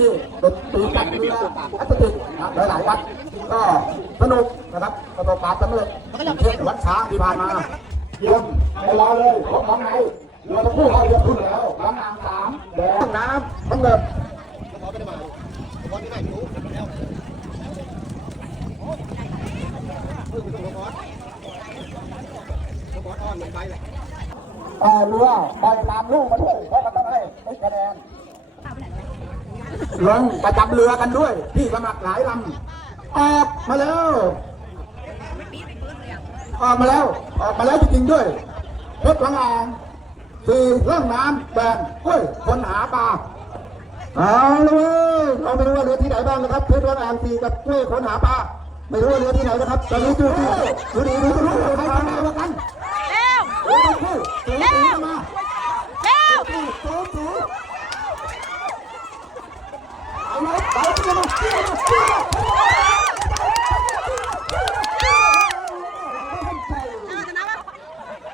นี้ดนตรีจัดเรือแอตติกนะหลายๆวัดก็สนุกนะครับประสบความสำเร็จเช่นวัดช้างที่ผ่านมาเยี่ยมไม่รอเลยของของไหนเรือทั้งคู่เขาเรือขึ้นแล้วล้างน้ำสามแดงน้ำทั้งเงินเอ่อเรือปล่อยตามลูกมาด้วยเพราะมันต้องให้ให้คะแนน ลงประจำเรือกันด้วยที่สมัครหลายลำออกมาแล้วออกมาแล้วออกมาแล้วจริงๆด้วยเพชรวังองสี่เรื่องน้ำแบนเฮ้ยคนหาปลาเอาเลยเราไม่รู้ว่าเรือที่ไหนบ้างนะครับเพชรวังอ่างสี่กับกล้วยคนหาปลาไม่รู้ว่าเรือที่ไหนนะครับตอนนี้ดูที่ดูดีดูดีดูดีใครทำอะไรกันเร็วเรือทั้งคู่สูงสูงมาเร็วสูงสูงสูงเอาเลยเอาเลยมาเชี่ยวมาเชี่ยว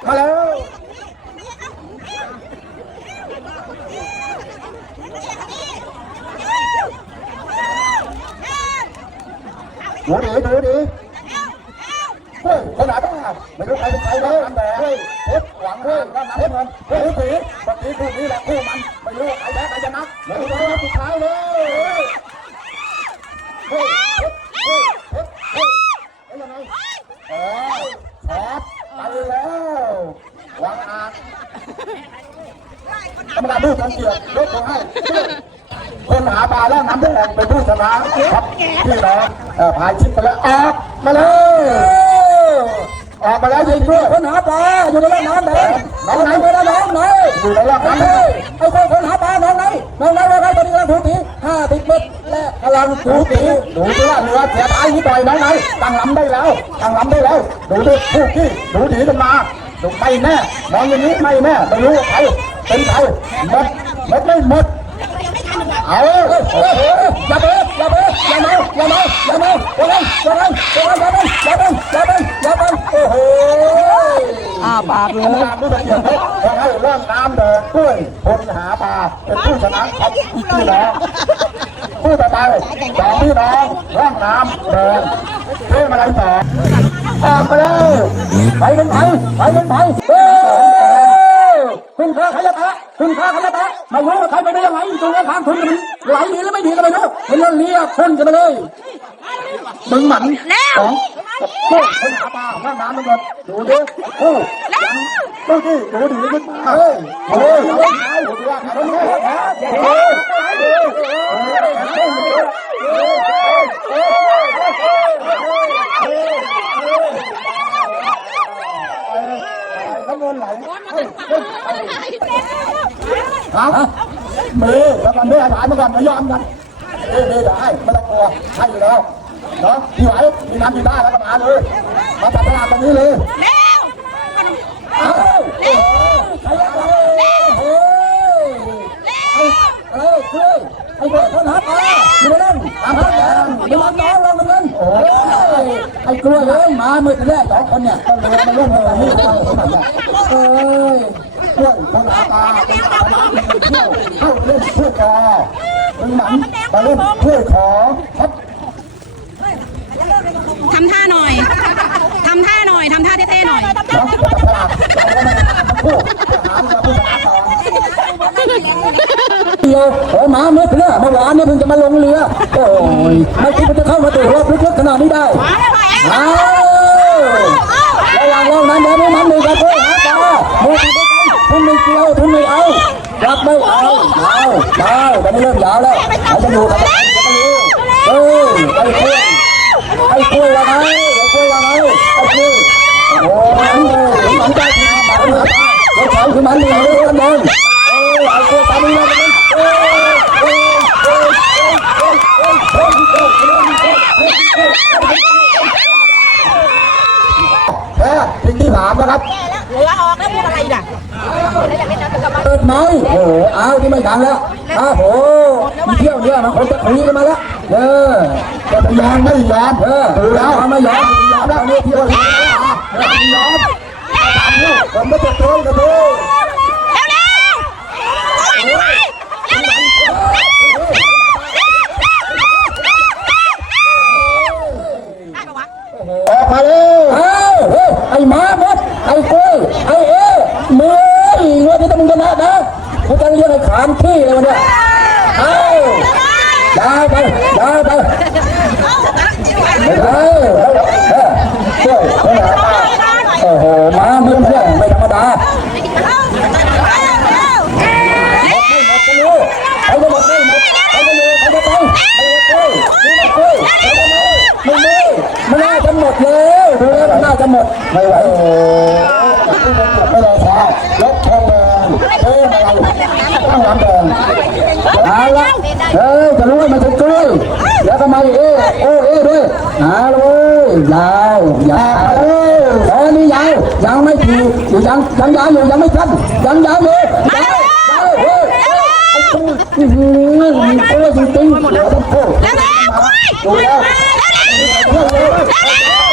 มาแล้ว ดูดีดูดีเฮ้ยขนาดนั้นไม่รู้ใครเป็นใครเลยแต่เฮ้ยเพชรหวังเฮ้ยน้ำเงินเฮ้ยสีปกติคู่นี้แหละคู่มันไม่รู้ใครแพ้ใครชนะไม่รู้ว่าสุดท้ายเลยเฮ้ยเฮ้ยเฮ้ยเฮ้ยเฮ้ยยังไงเออช็อตไปแล้ววางอาจธรรมดาผู้ทรงเกียรติยกมือให้คนหาปลาแล้วน้ำแดงเป็นผู้ชนะครับพี่น้อง ออพายชิดไปแล้วออกมาเลยออกมาแล้วยิงด้วยคนหาปลาอยู่ในร่องน้ำแดงน้องไหนไปแล้วน้องไหนอยู่ในร่องน้ำแดงไอ้คนคนหาปลาน้องไหนน้องไหนว่าไงตอนนี้กำลังถูตีห้าสิบเมตรและกำลังถูตีดูดิว่าเรือเสียท้ายนิดหน่อยน้องไหนตั้งลำได้แล้วตั้งลำได้แล้วดูดิผู้ที่ดูดีกันมาดูไม่แน่มองอย่างนี้ไม่แน่ไม่รู้ว่าใครเป็นใครหมดหมดไม่หมด เอาเลยอย่าเบิ้อย่าเบิ้อย่าเมาอย่าเมาอย่าเมาอย่าเมาอย่าเมาอย่าเมาอย่าเมาอย่าเมาอย่าเมาอย่าเมาโอ้โหอ้าปากเลยน้ำด้วยเกียรติให้เริ่มน้ำเดินด้วยคนหาปลาเป็นผู้ชนะครับพี่น้องผู้ต่อไปสองพี่น้องร่องน้ำเดินเพื่อมาอะไรต่อออกไปเลยไปเป็นไผไปเป็นไผเฮ้ขึ้นข้าขยับะ ขึ้นข้าขยับะไม่รู้ว่าใครไปได้ยังไงตรงนี้ทางคุณมันไหลดีหรือไม่ดีก็ไม่รู้เห็นแล้วเรียกคนกันไปเลยมึงหมันสองโอ้คนหาปลาร่องน้ำมันก่อนดูดิโอ้ดูดิดูดิมันเฮ้ยเฮ้ยเฮ้ยเฮ้ยน้ำเงินไหล ฮะเมย์แล้วกันเมย์หายมาก่อนไม่ยอมกันเมย์เมย์ได้ไม่ต้องกลัวให้อยู่แล้วเนาะพี่ไหวมีน้ำมีได้แล้วก็มาเลยมาจัดตลาดตรงนี้เลยเร็วเอ้าเอ้ใครเอาเฮ้ยเอ้ยเฮ้ยไอ้พวกคนหาปลาอยู่ในนั้นหาปลาแดงมีมันน้องลงมันนั้นโอ้ยไอ้กล้วยเอ้ยมาเมื่อทีแรกสองคนเนี่ยก็เรือมาล่นกันนี่เราสมัยเนี่ยเอ้ยกล้วยคนหาปลา ล่นเพื่อคอมึงหมันมาเล่นเพื่อขอครับทำท่าหน่อย ทำท่าหน่อย ทำท่าเท่ๆหน่อยน้อจับตลาดเราก็ไม่ได้ทั้งคู่หาเรือผู้ชนะต่อเดียวโอ้มาเมื่อเมื่อเมื่อวานเนี่ยเพิ่งจะมาลงเรือ โอ้ยไม่คิดว่าจะเข้ามาตัวรอบลึกๆขนาดนี้ได้ ยาวตอนนี้เริ่มยาวแล้วอาจจะดูครับเออไอ้คุยไอ้คุยว่าไงไอ้คุยว่าไงอ้คุยโอ้ยมันใจมันมันมันเขมคือมันมันมันมันมันเออไอ้คุยตามนี้มันเออเออเออเออเออเออเออทิ้งที่สามนะครับเหลือออกแล้วพูดอะไรน่ะ ปิดไหมโอ้โหอ้าวที่ไม่ดังแล้วอ้าวโหมีเที่ยวเนี่ยมันคนจะคุยกันมาแล้วเออจะไปยอมไม่ยอมเออดูแล้วไม่ยอมยอมแล้วนี่เที่ยวแล้วไม่ยอมตามลูกผมไม่จะโดนกับเธอเร็วเามที่เลยวันเนี้ยเอาดาไปดาไปเอาเอาเฮ้ยมาโอ้โหมาเพื่อนเพื่อนไม่ธรรมดาเอาไปหมดเลยเอาไปเลยเอาไปเลยเอาไปเลยมันน่าจะหมดแล้วมันน่าจะหมดไม่ไหว ตั้งน้ำแดงเอาละเฮ้ยจะรู้ว่ามันจะกล้วยแล้วทำไมเอโอเอด้วยเอาเลยยาวยาวเออตอนนี้ยาวยังไม่ถีอยู่ยังยังยาวอยู่ยังไม่ชันยังยาวอยู่ยาวยาวเฮ้ยไอ้ตัวอื้อหือมีตัวจริงๆเดี๋ยวต้องพูดแล้วแม่คุยดูแล้วเอา